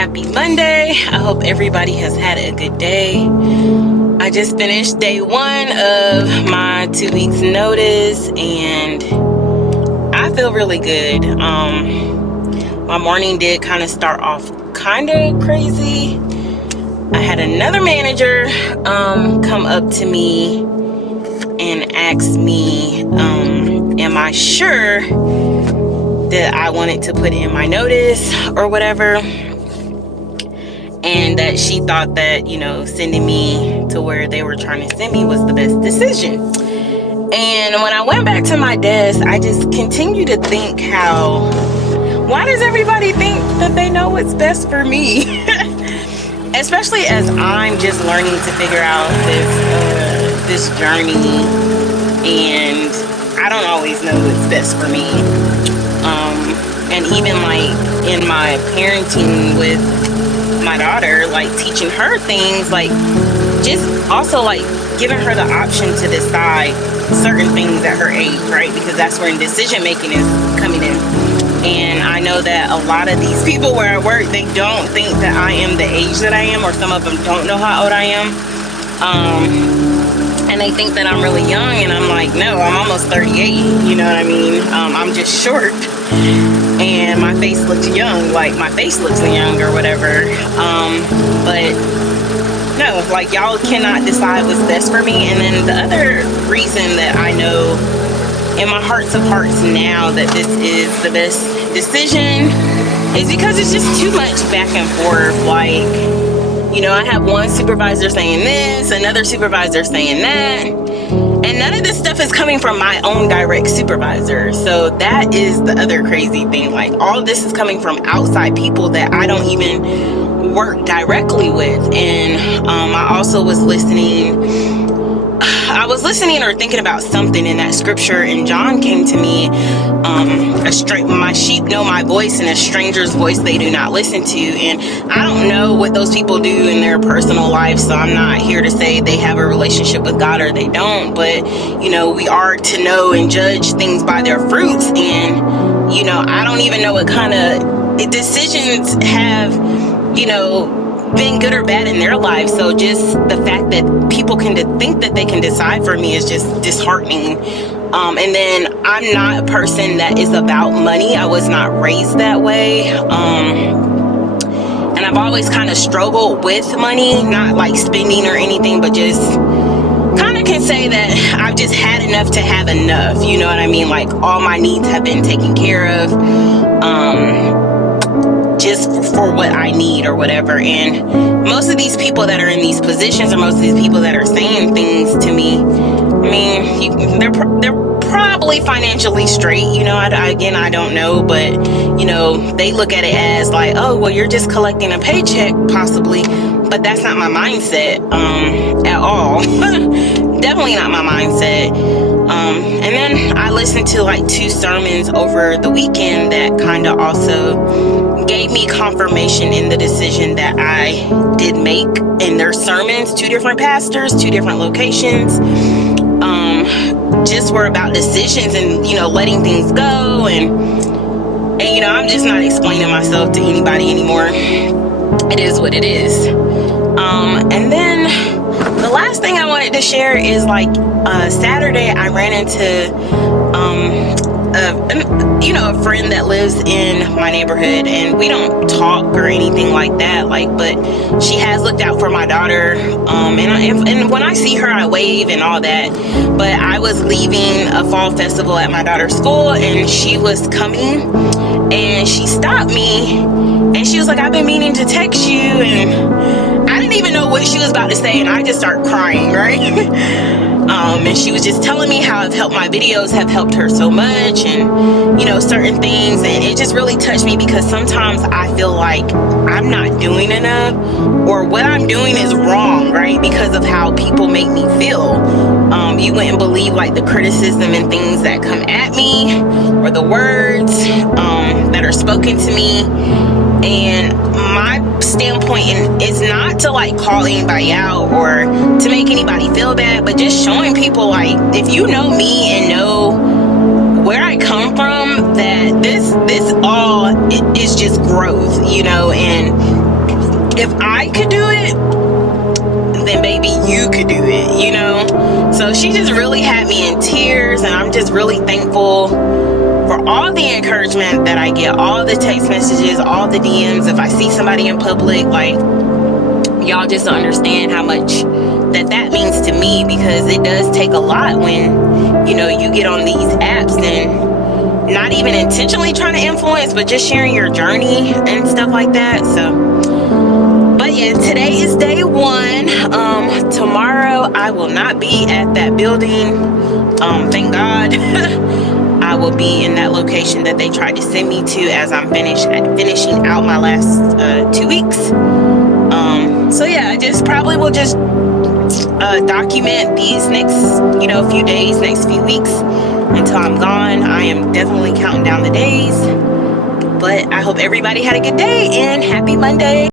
happy Monday. I hope everybody has had a good day. I just finished day 1 of my 2 weeks notice and I feel really good. My morning did kind of start off kind of crazy. I had another manager come up to me and ask me, am I sure that I wanted to put in my notice or whatever, and that she thought that, you know, sending me to where they were trying to send me was the best decision. And when I went back to my desk, I just continued to think why does everybody think that they know what's best for me? Especially as I'm just learning to figure out this journey, and I don't always know what's best for me. And even like in my parenting with my daughter, like teaching her things, like just also like giving her the option to decide certain things at her age, right? Because that's where decision making is coming in. And I know that a lot of these people where I work, they don't think that I am the age that I am, or some of them don't know how old I am. And they think that I'm really young, and I'm like, no, I'm almost 38, you know what I mean? I'm just short, and my face looks young, like my face looks young or whatever. But no, like y'all cannot decide what's best for me. And then the other reason that I know in my hearts of hearts now that this is the best decision is because it's just too much back and forth. Like, you know, I have one supervisor saying this, another supervisor saying that, and none of this stuff is coming from my own direct supervisor. So that is the other crazy thing. Like, all of this is coming from outside people that I don't even work directly with. And I also was listening or thinking about something in that scripture, and John came to me, my sheep know my voice, and a stranger's voice they do not listen to. And I don't know what those people do in their personal life, so I'm not here to say they have a relationship with God or they don't, but you know, we are to know and judge things by their fruits. And you know, I don't even know what kind of decisions have, you know, been good or bad in their lives. So just the fact that people can think that they can decide for me is just disheartening. And then I'm not a person that is about money. I was not raised that way. And I've always kind of struggled with money, not like spending or anything, but just kind of can say that I've just had enough to have enough. You know what I mean? Like, all my needs have been taken care of. Just for what I need or whatever. And most of these people that are in these positions, or most of these people that are saying things to me, I mean, they're probably financially straight, you know. Again, I don't know, but you know, they look at it as like, oh, well, you're just collecting a paycheck possibly. But that's not my mindset at all. Definitely not my mindset. And then I listened to like 2 sermons over the weekend that kind of also gave me confirmation in the decision that I did make in their sermons. 2 different pastors, 2 different locations, just were about decisions and, you know, letting things go. And you know, I'm just not explaining myself to anybody anymore. It is what it is. And then the last thing I wanted to share is like Saturday I ran into a friend that lives in my neighborhood, and we don't talk or anything like that, like, but she has looked out for my daughter, and when I see her I wave and all that. But I was leaving a fall festival at my daughter's school, and she was coming, and she stopped me, and she was like, I've been meaning to text you. And I didn't even know what she was about to say, and I just started crying, right? And she was just telling me how my videos have helped her so much, and you know, certain things. And it just really touched me, because sometimes I feel like I'm not doing enough, or what I'm doing is wrong, right? Because of how people make me feel. You wouldn't believe like the criticism and things that come at me, or the words that are spoken to me. And my standpoint is not to like call anybody out or to make anybody feel bad, but just showing people, like, if you know me and know where I come from, that this all is just growth, you know. And if I could do it, then maybe you could do it, you know? So she just really had me in tears, and I'm just really thankful for all the encouragement that I get, all the text messages, all the DMs. If I see somebody in public, like, y'all just don't understand how much that means to me, because it does take a lot when, you know, you get on these apps and not even intentionally trying to influence, but just sharing your journey and stuff like that. So, but yeah, today is day one. Tomorrow I will not be at that building. Thank God. I will be in that location that they tried to send me to as I'm finishing out my last 2 weeks. So yeah, I just probably will just document these next, you know, few days, next few weeks until I'm gone. I am definitely counting down the days. But I hope everybody had a good day and happy Monday.